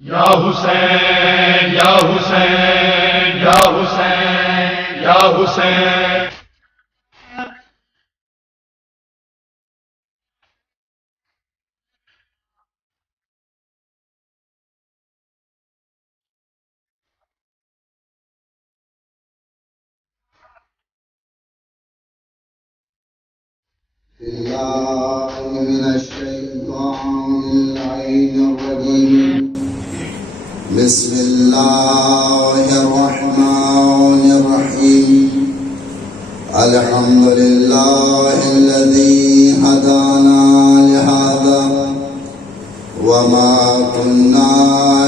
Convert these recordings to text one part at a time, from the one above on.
یا حسین یا حسین یا حسین یا حسین. من الشيطان اللعين الرجيم. بسم الله الرحمن الرحيم. الحمد لله الذي هدانا لهذا وما كنا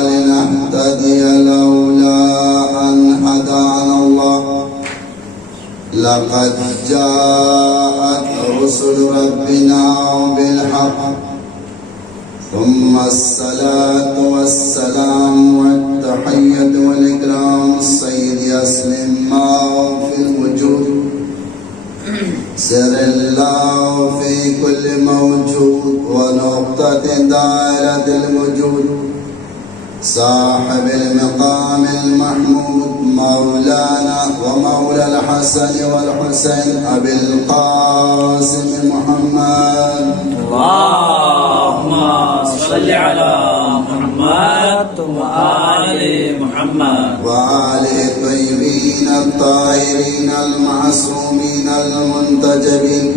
لنهتدي لولا أن هدانا الله. لقد جاءت رسل ربنا بالحق ثم الصلاة والسلام والتحية والإكرام السيد أسلم ما في الوجود. سر الله في كل موجود ونقطة دائرة الوجود. صاحب المقام المحمود مولانا ومولى الحسن والحسين أبي القاسم محمد. اللهم صل على محمد وآل محمد وآله الطيبين الطاهرين المعصومين المنتجبين.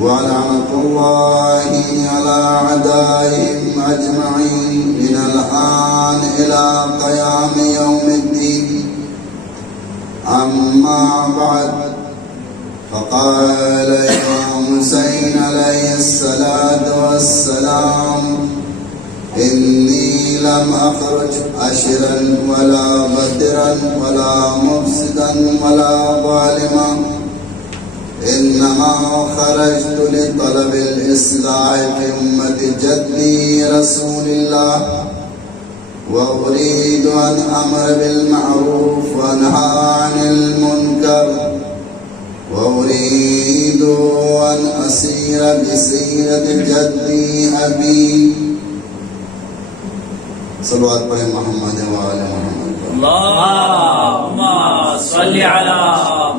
ولعنة الله على أعدائهم أجمعين من الآن إلى قيام يوم الدين. أما بعد، فقال الإمام حسين عليه الصلاة والسلام: إني لم أخرج أشرا ولا بدرا ولا مفسدا ولا ظالما، إنما خرجت لطلب الإصلاح في أمة جدي رسول الله، وأريد أن أمر بالمعروف وأنهى عن المنكر، وأريد أن أسير بسيرة جدي أبي. صلوات پڑھیں محمد وآل محمد. اللهم صل على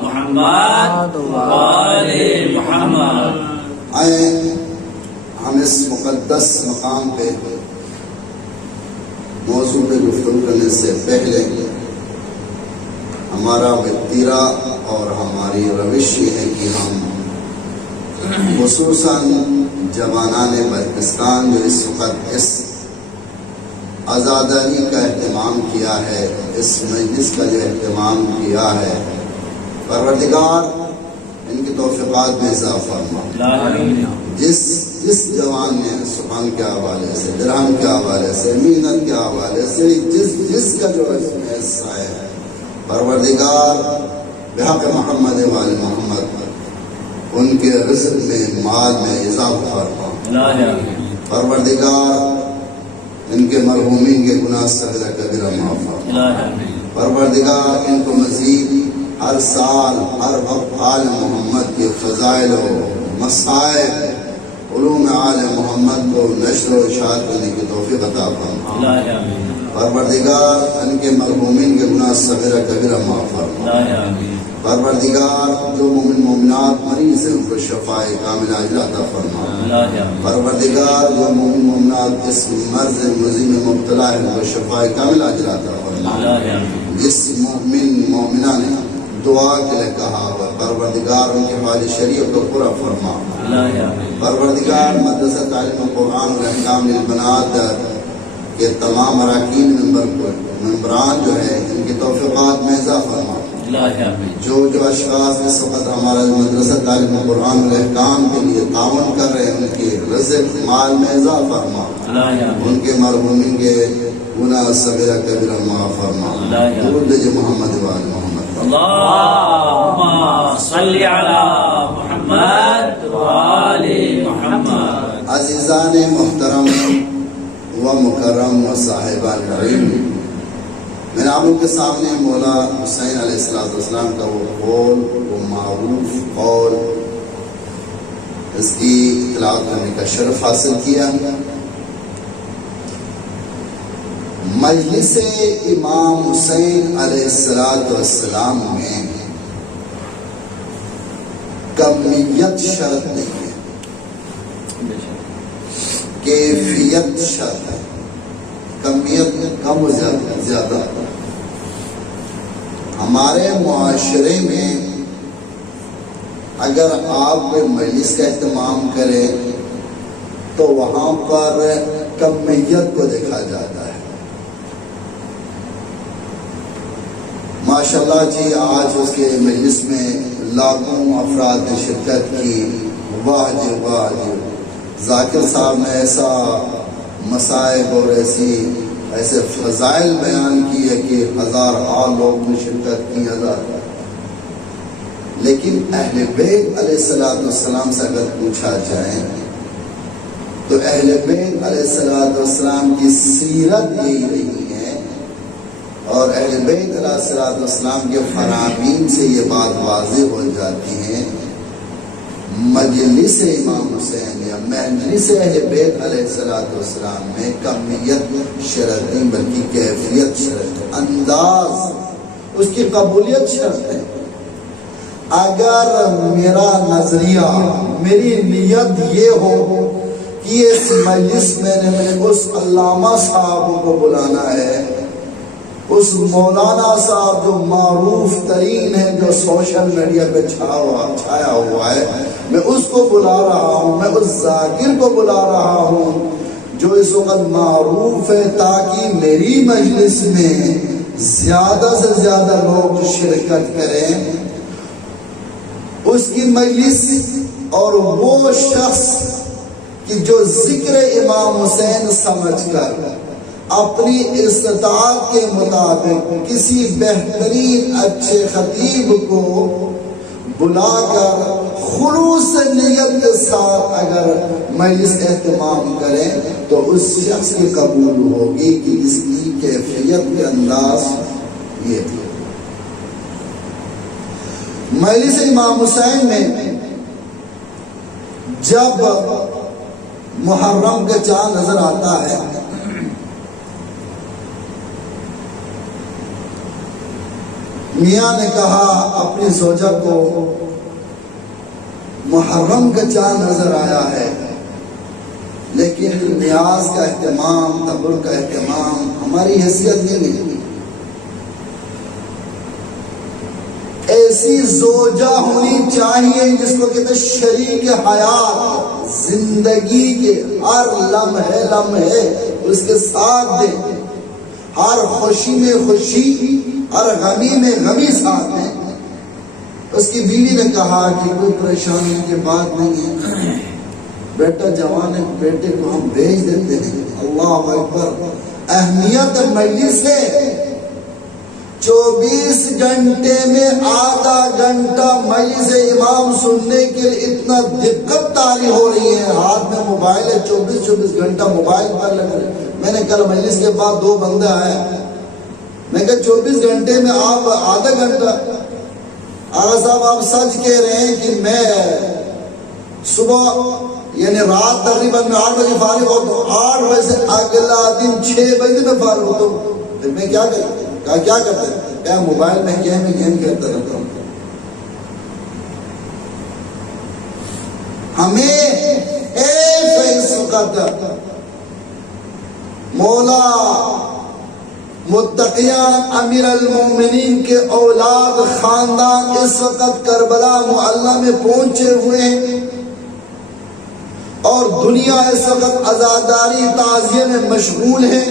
محمد وآل محمد. آئیں ہم اس مقدس مقام پہ موضوع پہ گفتگو کرنے سے پہلے ہمارا وتیرہ اور ہماری روش یہ ہے کہ ہم خصوصاً جوانان پاکستان جو اس وقت اس آزاداری کا اہتمام کیا ہے، اس مجلس کا جو اہتمام کیا ہے، پروردگار ان کی توفیقات میں اضافہ فرما. جس جوان نے سبحان کے حوالے سے، درہم کے حوالے سے، محنت کے حوالے سے جس کا جو اس میں حصہ ہے، پروردگار بحق محمد وآل محمد ان کے رزق میں، مال میں اضافہ فرما. پروردگار ان کے مرحومین کے گناہ صغیرہ کبیرہ معاف فرما. پروردگار ان کو مزید ہر سال ہر وقت آل محمد کے فضائل و مصائب علوم آل محمد کو نشر و اشاعت کرنے کی توفیق عطا فرما. پروردگار ان کے مرحومین کے گناہ صغیرہ کبیرہ معاف فرما. پروردگار جو مومن مومنات مریض ہیں ان کو شفاء کاملہ عاجلہ عطا فرما. پروردگار جو مومن مومنات اس مرض مزین میں مبتلا ہے ان کو شفاء کاملہ عاجلہ عطا فرما. جس مومن مومنہ نے دعا کے لیے کہا ہوا، پروردگار ان کے حوالے شریعت کو پورا فرما. پروردگار مدرسہ تعلیم قرآن و احکام للبنات کے تمام اراکین ممبران جو ہے ان کی توفیقات میں اضافہ فرما. جو اشخاص اس وقت ہمارا مدرسہ تعلیم قرآن و احکام کے لیے تعاون کر رہے ہیں ان کے رزق مال میں اضافہ فرما. ان کے مرحومین کے گناہ صغیرہ کبیرہ معاف فرما. درود بھیجے محمد وآل محمد. اللهم صل على محمد وآل محمد. عزیزان محترم و مکرم و صاحبان علم، میں آپ لوگ کے سامنے مولا حسین علیہ السلام کا وہ قول، وہ معروف قول، اس کی تلاوت کرنے کا شرف حاصل کیا. مجلس امام حسین علیہ السلام میں کمیت شرط نہیں ہے، کیفیت شرط ہے۔ کمیت کم و زیادہ ہمارے معاشرے میں اگر آپ کوئی مجلس کا اہتمام کریں تو وہاں پر کمیت کو دیکھا جاتا ہے۔ ماشاءاللہ جی آج اس کے مجلس میں لاکھوں افراد نے شرکت کی، واہ جی واہ جی، ذاکر صاحب نے ایسا مصائب اور ایسے فضائل بیان کیے کہ ہزار لوگ نے شرکت کی، ہزار۔ لیکن اہل بیت علیہ السلام سے اگر پوچھا جائے تو اہل بیت علیہ السلام کی سیرت یہی رہی ہے، اور اہل بیت علیہ السلام کے فرامین سے یہ بات واضح ہو جاتی ہے، مجلس امام حسین یا مجلس اہل بیت علیہ السلام میں کمیت شرط نہیں بلکہ کیفیت شرط ہے، انداز اس کی قبولیت شرط ہے۔ اگر میرا نظریہ، میری نیت یہ ہو کہ اس مجلس میں نے اس علامہ صاحب کو بلانا ہے، اس مولانا صاحب جو معروف ترین ہے، جو سوشل میڈیا پہ چھایا ہوا ہے، میں اس کو بلا رہا ہوں، میں اس ذاکر کو بلا رہا ہوں جو اس وقت معروف ہے، تاکہ میری مجلس میں زیادہ سے زیادہ لوگ شرکت کریں۔ اس کی مجلس اور وہ شخص کہ جو ذکر امام حسین سمجھ کر اپنی استطاعت کے مطابق کسی بہترین اچھے خطیب کو بلا کر خلوص نیت کے ساتھ اگر مجلس اہتمام کریں تو اس شخص کی قبول ہوگی کہ اس کی کیفیت کے انداز یہ تھی۔ مجلس امام حسین میں جب محرم کا چاند نظر آتا ہے میاں نے کہا اپنی زوجہ کو محرم کا چاند نظر آیا ہے، لیکن نیاز کا اہتمام، تبر کا اہتمام ہماری حیثیت نہیں ہے۔ ایسی زوجہ ہونی چاہیے جس کو کہتے شریک حیات، زندگی کے ہر لمحے اس کے ساتھ دے، ہر خوشی میں خوشی، ہر غمی میں غمی ساتھ دے۔ اس کی بیوی نے کہا کہ کوئی پریشانی کی بات نہیں ہے، بیٹا جوان ہے، بیٹے کو ہم بھیج دیتے ہیں۔ اللہ اکبر! اہمیت مجلس ہے۔ 24 گھنٹے میں آدھا گھنٹہ مجلس امام سننے کے لیے اتنا دقت طاری ہو رہی ہے، ہاتھ میں موبائل ہے، 24 گھنٹہ موبائل پر لگ رہے۔ میں نے کل مجلس کے بعد 2 بندے آئے، میں کہا 24 گھنٹے میں آپ آدھا گھنٹہ۔ آغا صاحب آپ سچ کہہ رہے ہیں کہ میں صبح یعنی رات تقریباً میں 8 بجے فارغ ہوتا ہوں، 8 بجے سے اگلا دن 6 بجے میں فارغ ہوتا ہوں، پھر میں کیا کروں؟ کیا کرتے ہیں؟ کیا موبائل میں گیم کھیلتا رہتا ہوں۔ ہمیں اس وقت مولا متقیان امیر المومنین کے اولاد خاندان اس وقت کربلا معلی میں پہنچے ہوئے ہیں، اور دنیا اس وقت عزاداری تعزیے میں مشغول ہے۔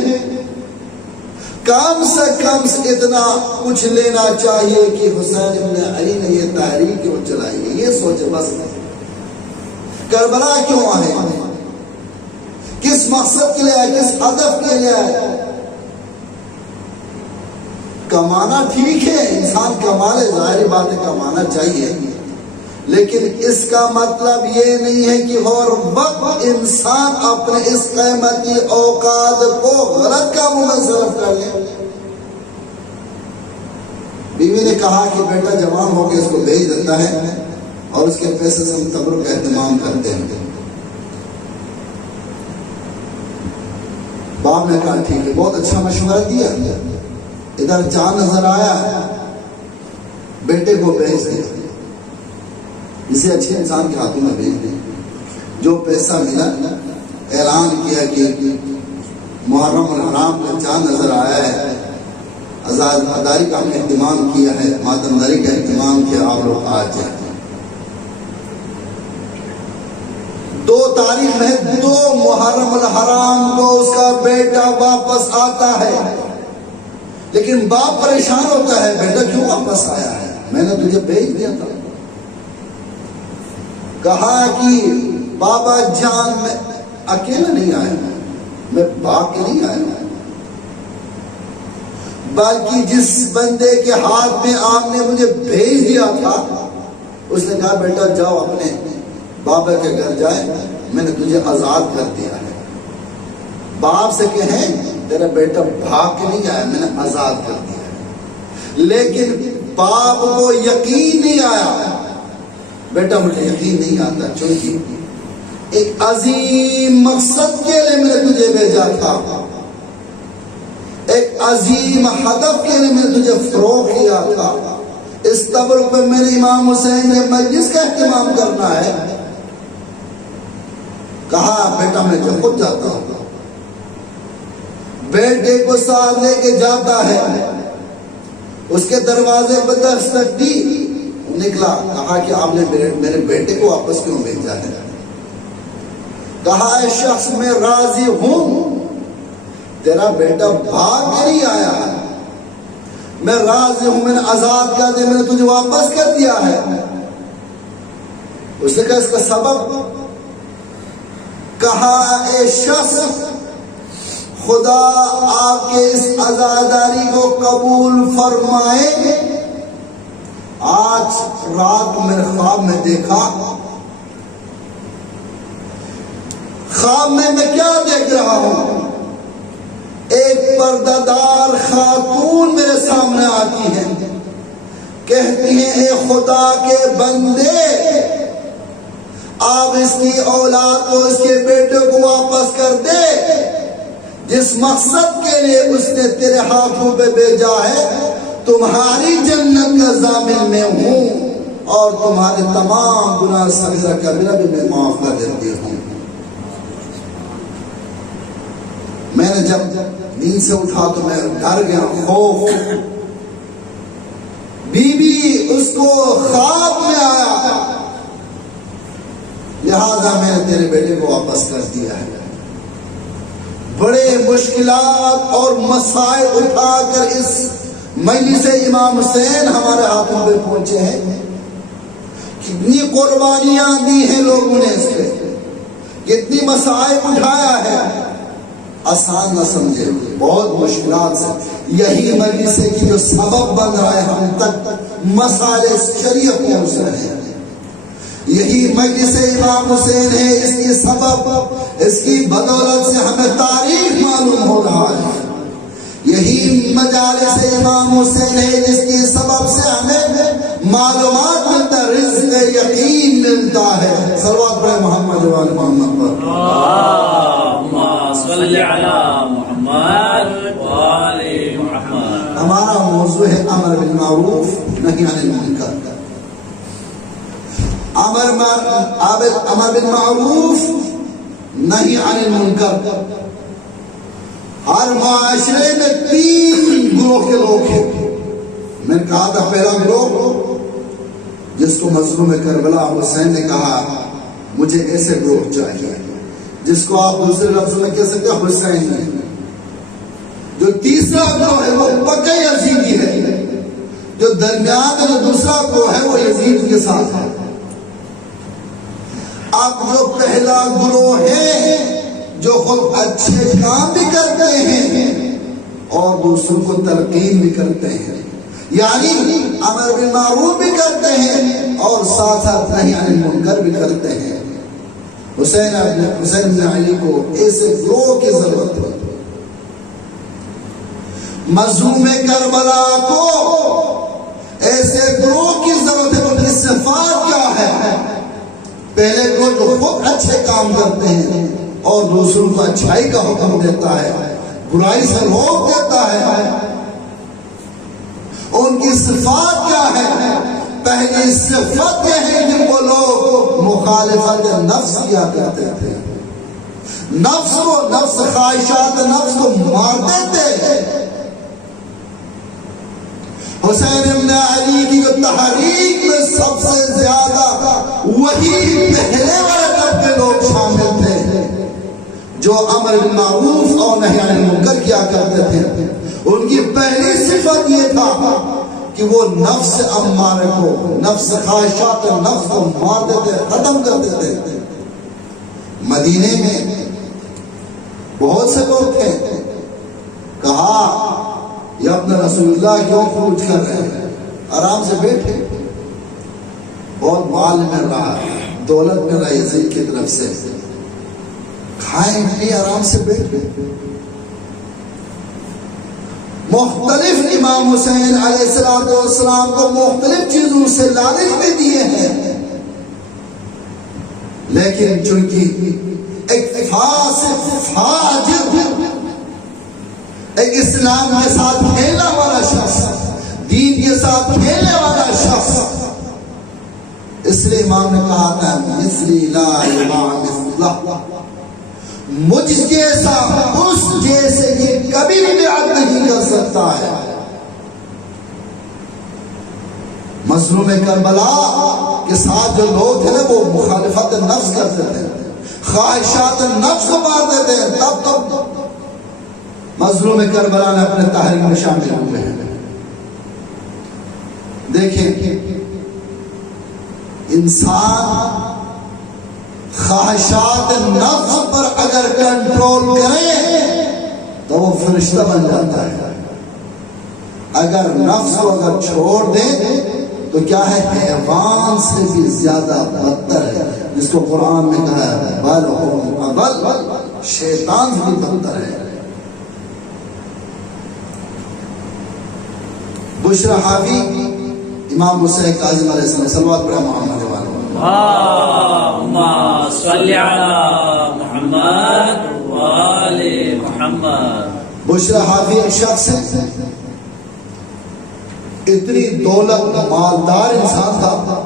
کم سے کم اتنا کچھ لینا چاہیے کہ حسین ابن علی نے یہ تحریک وہ چلائی ہے، یہ سوچے بس کربلا کیوں آئے، کس مقصد کے لیے آئے، کس ہدف کے لیے آئے۔ کمانا ٹھیک ہے، انسان کمالے، ظاہری بات ہے کمانا چاہیے، لیکن اس کا مطلب یہ نہیں ہے کہ ہر وقت انسان اپنے اس قیمتی اوقات کو غلط کاموں میں صرف کر لے۔ بیوی نے کہا کہ بیٹا جوان ہو کے اس کو بھیج دیتا ہے اور اس کے پیسے سے ہم تبرک کا اہتمام کرتے ہیں۔ باپ نے کہا ٹھیک ہے، بہت اچھا مشورہ دیا، ادھر چاند نظر آیا، بیٹے کو بھیج دیا، اسے اچھے انسان کے ہاتھوں میں بھیج دیا۔ جو پیسہ ملا اعلان کیا کہ محرم الحرام کا چاند نظر آیا ہے، عزاداری کا ہم نے اہتمام کیا ہے، ماتمداری کا اہتمام کیا، آپ لوگ آ جائیں۔ 2 تاریخ ہے، 2 محرم الحرام کو اس کا بیٹا واپس آتا ہے، لیکن باپ پریشان ہوتا ہے، بیٹا کیوں واپس آیا ہے؟ میں نے تجھے بھیج دیا تھا۔ کہا کہ بابا جان میں اکیلا نہیں آیا، میں بھاگ کے نہیں آیا، بلکہ جس بندے کے ہاتھ میں آپ نے مجھے بھیج دیا تھا اس نے کہا بیٹا جاؤ اپنے بابا کے گھر جائے، میں نے تجھے آزاد کر دیا ہے۔ باپ سے کہیں تیرا بیٹا بھاگ کے نہیں آیا، میں نے آزاد کر دیا ہے۔ لیکن باپ کو یقین نہیں آیا، بیٹا مجھے یقین نہیں آتا، چونکہ ایک عظیم مقصد کے لیے میں نے تجھے بھیجا تھا، ایک عظیم ہدف کے لیے میں نے تجھے فروغ کیا تھا۔ اس تبرک پہ میرے امام حسین نے مجلس کا اہتمام کرنا ہے۔ کہا بیٹا میں خود جاتا ہوں۔ بیٹے کو ساتھ لے کے جاتا ہے، اس کے دروازے پر دستک دی، نکلا، کہا کہ آپ نے میرے بیٹے کو واپس کیوں بھیجا ہے؟ کہا اے شخص میں راضی ہوں، تیرا بیٹا بھاگ کے نہیں آیا ہے، میں راضی ہوں، میں نے آزاد کر دیا، میں نے تجھے واپس کر دیا ہے۔ اس نے کہا اس کا سبب؟ کہا اے شخص خدا آپ کے اس عزاداری کو قبول فرمائے، آج رات میں خواب میں دیکھا، خواب میں کیا دیکھ رہا ہوں؟ ایک پردہ دار خاتون میرے سامنے آتی ہے، کہتی ہیں اے خدا کے بندے، آپ اس کی اولاد کو، اس کے بیٹے کو واپس کر دے، جس مقصد کے لیے اس نے تیرے ہاتھوں پہ بھیجا ہے، تمہاری جنت کا ضامن میں ہوں، اور تمہارے تمام گناہ صغیرہ کبیرہ بھی میں معاف کر دیتی ہوں۔ میں نے جب نیند سے اٹھا تو میں ڈر گیا، خوف، بی بی اس کو خواب میں آیا، لہذا میں نے تیرے بیٹے کو واپس کر دیا ہے۔ بڑے مشکلات اور مسائل اٹھا کر اس مجلس امام حسین ہمارے ہاتھوں پہ پہنچے ہیں، کتنی قربانیاں دی ہیں لوگوں نے اس پہ، کتنی مسائل اٹھایا ہے، آسان نہ سمجھے، بہت مشکلات سے یہی مجلس کی جو سبب بن رہا ہے ہم تک مسائل شریعت پہنچ رہے ہیں، یہی مجلس امام حسین ہے، اس کی سبب، اس کی بدولت سے ہمیں تاریخ معلوم ہو رہا ہے، یہی مجالس امام حسین ہے جس کی سبب سے ہمیں معلومات ملتا ہے، رزق یقین ملتا ہے۔ صلوات پڑھیں محمد و آل محمد پر۔ اللہم صلی علی محمد و آل محمد۔ ہمارا موضوع ہے امر بالمعروف نہی عن المنکر۔ امر بالمعروف نہی عن المنکر۔ ہر معاشرے میں 3 گروہ کے لوگ ہیں۔ میں نے کہا تھا پہلا گروہ جس کو مظلوم کربلا حسین نے کہا مجھے ایسے گروہ چاہیے، جس کو آپ دوسرے لفظوں میں کہہ سکتے ہیں حسین ہے۔ جو تیسرا گروہ ہے وہ پکا یزیدی ہے، جو درمیان میں جو دوسرا گروہ ہے وہ یزید کے ساتھ ہے۔ اب جو پہلا گروہ ہے جو خود اچھے کام بھی کرتے ہیں اور دوسروں کو تلقین بھی کرتے ہیں، یعنی امر بالمعروف بھی کرتے ہیں اور ساتھ ساتھ نہی عن المنکر بھی کرتے ہیں، حسین بن علی کو ایسے گروہ کی ضرورت ہے۔ مظلوم کربلا کو ایسے گروہ کی ضرورت ہے۔ ان کی صفات کیا ہے؟ پہلے گروہ جو خود اچھے کام کرتے ہیں اور دوسروں کو اچھائی کا حکم دیتا ہے، برائی سے روک دیتا ہے. ان کی صفات کیا ہے؟ پہلی صفت یہ ہے کہ وہ لوگ مخالفت نفس کیا کرتے تھے. نفس کو، نفس خواہشات نفس کو مارتے تھے. حسین ابن علی کی جو تحریک میں سب سے زیادہ وہی پہلے والے طبقے لوگ شامل تھے جو امر بالمعروف اور نہی عن المنکر کیا کرتے تھے. ان کی پہلی صفت یہ تھا کہ وہ نفس امارے کو، نفس خواہشات نفس کو مار دیتے، ختم کر دیتے. مدینے میں بہت سے لوگ تھے. کہا یہ اپنا رسول اللہ کیوں خروج کر رہے ہیں؟ آرام سے بیٹھے، بہت مال مل رہا ہے، دولت مل رہا ہے یزید کی طرف سے، کھائیں پیے آرام سے بیٹھے. مختلف امام حسین علیہ السلام کو مختلف چیزوں سے لالچ بھی دیے ہیں، لیکن چونکہ ایک فاسق فاجر، ایک اسلام کے ساتھ کھیلنے والا شخص، دین کے ساتھ کھیلنے والا شخص، اس لیے امام نے کہا تھا مثلی لا یباع مثلہ، مجھ جیسا اس جیسے یہ کبھی بھی بیعت نہیں کر سکتا ہے. مظلوم کربلا کے ساتھ جو لوگ تھے نا وہ مخالفت نفس کرتے تھے، خواہشات نفس کو مار دیتے ہیں. تب مظلوم کربلا نے اپنے تحریک میں شامل ہوئے ہیں. دیکھیں انسان خواہشات نفس پر اگر کنٹرول کرے تو وہ فرشتہ بن جاتا ہے. اگر نفس کو اگر چھوڑ دے تو کیا ہے؟ حیوان سے بھی زیادہ بدتر ہے، جس کو قرآن میں کہا ہے بل ہم اضل، شیطان سے بھی بدتر ہے. بشرا حافی امام حسین کاظم علیہ السلام، صلوات پر محمد والے اللہم صلی علی محمد وآل محمد. بشرا حافی ایک شخص ہے، اتنی دولت، مالدار انسان تھا،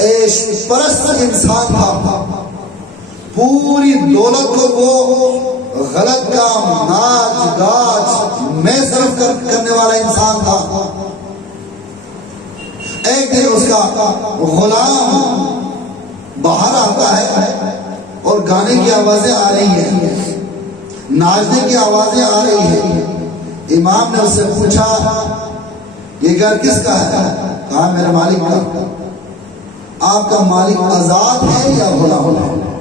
عیش پرست انسان تھا. پوری دولت کو وہ غلط کام، ناچ گاچ میں صرف کرنے والا انسان تھا. ایک دن اس کا غلام باہر آتا ہے اور گانے کی آوازیں آ رہی ہیں، ناچنے کی آوازیں آ رہی ہیں. امام نے اس سے پوچھا یہ گھر کس کا ہے؟ کہا میرے مالک کا. آپ کا مالک آزاد ہے یا غلام ہے؟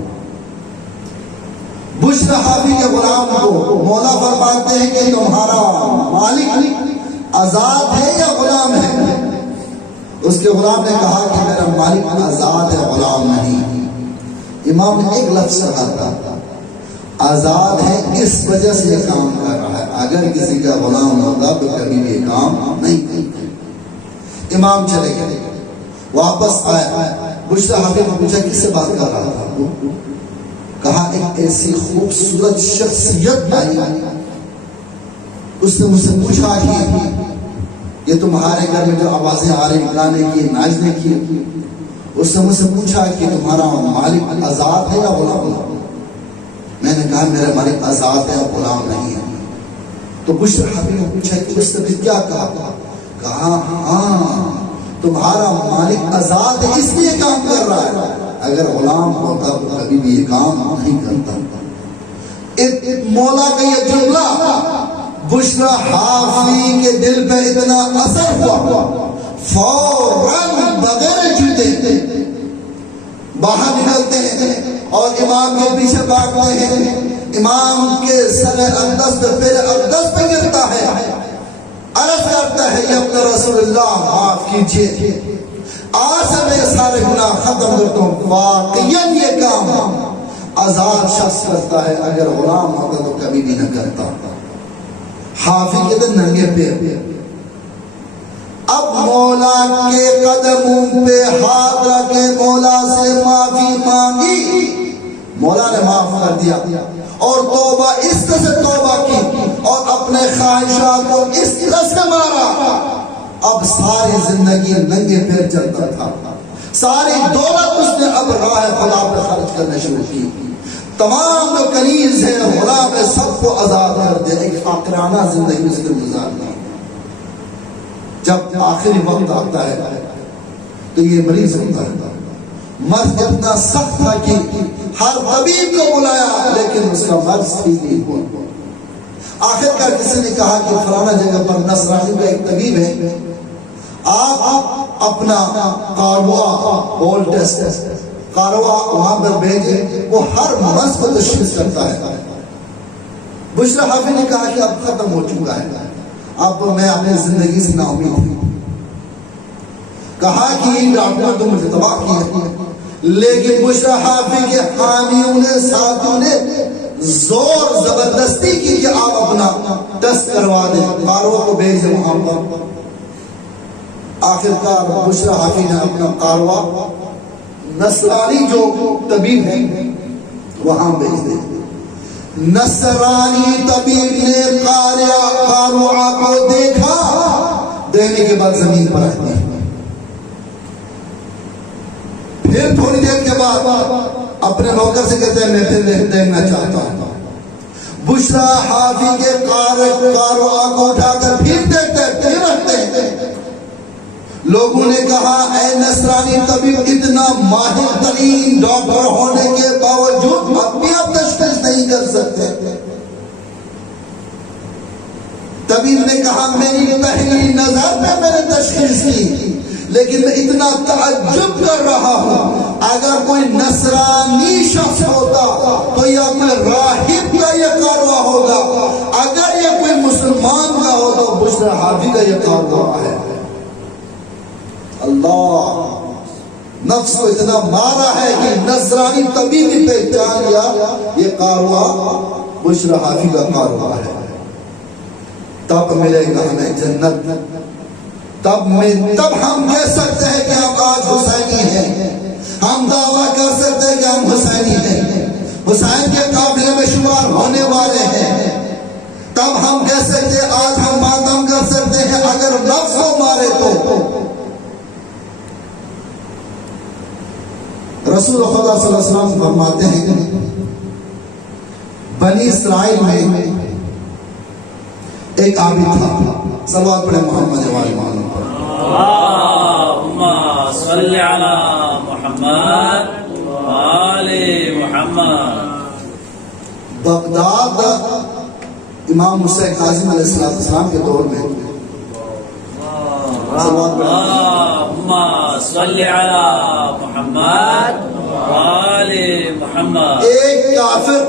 بشرا حافی کے غلام کو مولا فرماتے ہیں کہ تمہارا مالک آزاد ہے یا غلام ہے؟ اس کے غلام نے کہا کہ میرا مالک آزاد ہے، غلام نہیں. امام نے ایک لفظ کہا تھا آزاد ہے اس وجہ سے یہ کام کر رہا ہے، اگر کسی کا غلام ہوتا تو کبھی بھی یہ کام نہیں کرتا. امام چلے گئے، واپس آئے. بشرا حافی نے پوچھا کس سے بات کر رہا تھا؟ کہا ایک ایسی خوبصورت شخصیت آئی. اس نے مجھ سے پوچھا کہ یہ تمہارے گھر میں جو آوازیں آ رہی گانے کی، ناچنے کی، اس نے مجھ سے پوچھا کہ تمہارا مالک آزاد ہے یا غلام ہے؟ میں نے کہا میرا مالک آزاد ہے، غلام نہیں ہے. تو بشرا حافی نے پوچھا کہ اس نے کیا کہا؟ کہا ہاں تمہارا مالک آزاد ہے اس لیے کام کر رہا ہے، اگر غلام ہوتا تو کبھی بھی یہ کام نہیں کرتا. مولا کا یہ جملہ بشرا حافی کے دل پہ اتنا اثر ہوا، فوراً بغیر جوتے باہر نکلتے ہیں اور امام کے پیچھے بھاگتے ہیں. امام کے سر اقدس پہ، پیر اقدس پہ گرتا ہے، عرض کرتا ہے یا اپنا رسول اللہ معاف کیجئے، آج سے میں سارے گناہ ختم کرتا ہوں. واقعاً یہ کام آزاد شخص کرتا ہے، اگر غلام ہوتا تو کبھی بھی نہ کرتا. حافی کے دن ننگے پیر. اب مولا کے قدموں پہ ہاتھ رکھے، مولا سے معافی مانگی، مولا نے معاف کر دیا اور توبہ اس طرح سے توبہ کی اور اپنے خواہشات کو اس طرح سے مارا، اب ساری زندگی ننگے پیر چلتا تھا، ساری دولت اس نے اب راہ خدا پہ خرچ کرنا شروع کی، تمام جو کنیز ہے غلام ہے سب کو آزاد کر دیا، ایک فقرانہ زندگی اس نے گزارنا۔ جب آخری وقت آتا ہے تو یہ مریض ہوتا ہے، مرض اتنا سخت تھا کہ ہر طبیب کو بلایا لیکن اس کا مرض ٹھیک نہیں ہوا۔ آخر کار کسی نے کہا کہ فلانا جگہ پر نصرانی کا ایک طبیب ہے، آپ اپنا کاروا بول ٹیسٹ کاروا وہاں پر بھیجے، وہ ہر مرض کو تشخیص کرتا ہے۔ بشرا حافظ نے کہا کہ اب ختم ہو چکا ہے، اب میں اپنی زندگی سے نا امید ہوں۔ کہا کہ یہ ڈاکٹر تو مجھے تباہ کیا، لیکن بشرا حافظ کے حامیوں نے ساتھیوں نے زور زبردستی کی کہ آپ اپنا ٹیسٹ کروا دیں، کاروا کو بھیج دیں وہاں پر۔ آخر کار بشرا حافظ نے اپنا کاروا نصرانی جو طبیب ہے وہاں بھیج دیں۔ نصرانی طبیب نے کاروا کو دیکھا، دیکھنے کے بعد زمین پر رکھ دیا۔ پھر تھوڑی دیر کے بعد اپنے نوکر سے کہتے ہیں میں پھر دیکھنا چاہتا ہوں۔ بشرا حافظ کے کاروا کو اٹھا کر پھر دیکھتے پھر رکھتے ہیں۔ لوگوں نے کہا اے نصرانی طبیب، اتنا ماہر ترین ڈاکٹر ہونے کے باوجود اپنی آپ تشخیص نہیں کر سکتے۔ طبیب نے کہا میری پہلی نظر میں نے تشخیص کی، لیکن میں اتنا تعجب کر رہا ہوں، اگر کوئی نصرانی شخص ہوتا تو یا کوئی راہب کا یہ کاروا ہوگا، اگر یہ کوئی مسلمان کا ہو تو بشرا حافظ کا یہ کاروا ہے۔ اللہ نفس کو اتنا مارا ہے کہ نصرانی طبیب بھی پہچان لیا یہ کاروا بشرا حافظ کا کاروا ہے۔ تب ملے گا ہمیں جنت، تب ہم کہہ سکتے ہیں کہ ہم آج حسینی ہیں، ہم دعویٰ کر سکتے ہیں کہ ہم حسینی ہیں، حسین کے قافلے میں شمار ہونے والے ہیں۔ تب ہم کہہ سکتے ہیں، آج ہم ماتم کر سکتے ہیں اگر نفس کو مارے تو۔ رسول خدا صلی اللہ علیہ وسلم فرماتے ہیں بنی اسرائیل میں ایک عابد تھا، صلوات پڑھے محمد والے محمد پر، اللہم صلی علی محمد وآل محمد۔ بغداد امام حسین کاظم علیہ السلام کے دور میں اللہم صلی علی محمد وآل محمد۔ ایک کافر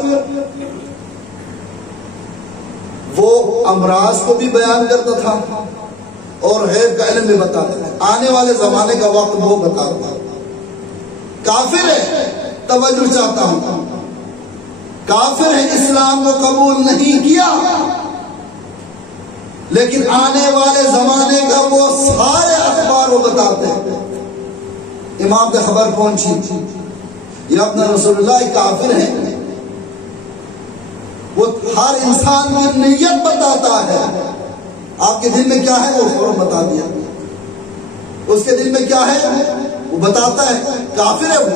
وہ امراض کو بھی بیان کرتا تھا اور غیب کا علم بھی بتاتا تھا، آنے والے زمانے کا وقت وہ بتاتا تھا۔ کافر ہے، توجہ چاہتا ہوں، کافر ہے، اسلام کو قبول نہیں کیا، لیکن آنے والے زمانے کا وہ سارے اخبار وہ بتاتے ہیں۔ امام کو خبر پہنچی یہ اپنا رسول اللہ کافر ہے، وہ ہر انسان کی نیت بتاتا ہے، آپ کے دل میں کیا ہے وہ فوراً بتا دیا، اس کے دل میں کیا ہے وہ بتاتا ہے، کافر ہے وہ۔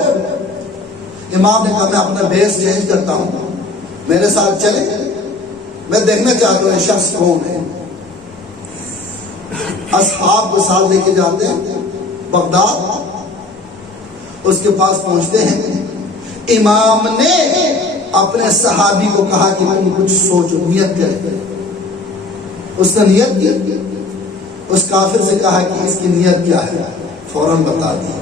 امام نے کہا میں اپنا بیس چینج کرتا ہوں، میرے ساتھ چلے، میں دیکھنا چاہتا ہوں یہ شخص کون ہے۔ اصحاب کو ساتھ لے کے جاتے ہیں بغداد، اس کے پاس پہنچتے ہیں، امام نے اپنے صحابی کو کہا کہ تم کچھ سوچو، نیت کرے۔ اس نے نیت کی، اس کافر سے کہا کہ اس کی نیت کیا ہے، فوراً بتا دی۔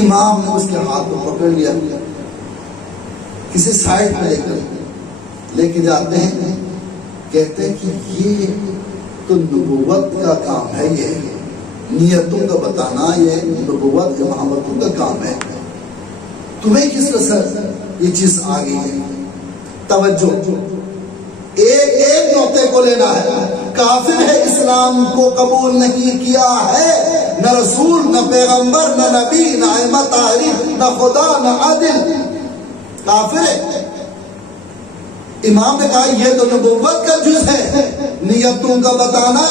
امام نے اس کے ہاتھ کو پکڑ لیا، کسی سائڈ پہ لے کے جاتے ہیں، کہتے ہیں کہ یہ تو نبوت کا کام ہے، یہ نیتوں کا بتانا یہ نبوت کے محمدوں کا کام ہے، تمہیں کس طرح یہ چیز آ گئی ہے؟ توجہ، ایک نقطے کو لینا ہے، کافر ہے، اسلام کو قبول نہیں کیا ہے، نہ رسول، نہ پیغمبر، نہ نبی، نہ ائمہ طاہرین، نہ خدا، نہ عادل، کافر ہے۔ امام نے کہا یہ تو نبوت کا جز ہے، نیتوں کا بتانا،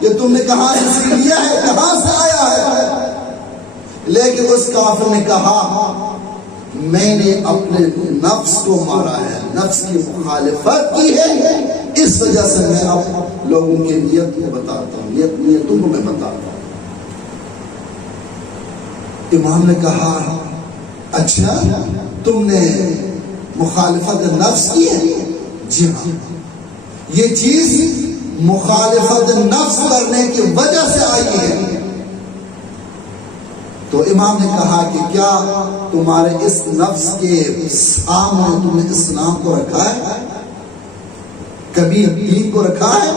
یہ تم نے کہاں سے سیکھ لیا ہے، کہاں سے آیا ہے؟ لیکن اس کافر نے کہا میں نے اپنے نفس کو مارا ہے، نفس کی مخالفت کی ہے، اس وجہ سے میں اب لوگوں کی نیت کو بتاتا ہوں، نیتوں کو میں بتاتا ہوں۔ امام نے کہا اچھا تم نے مخالفت نفس کی ہے؟ جی ہاں، یہ چیز مخالفت نفس کرنے کی وجہ سے آئی ہے۔ تو امام نے کہا کہ کیا تمہارے اس نفس کے سامنے تم نے اسلام کو رکھا ہے، کبھی دین کو رکھا ہے؟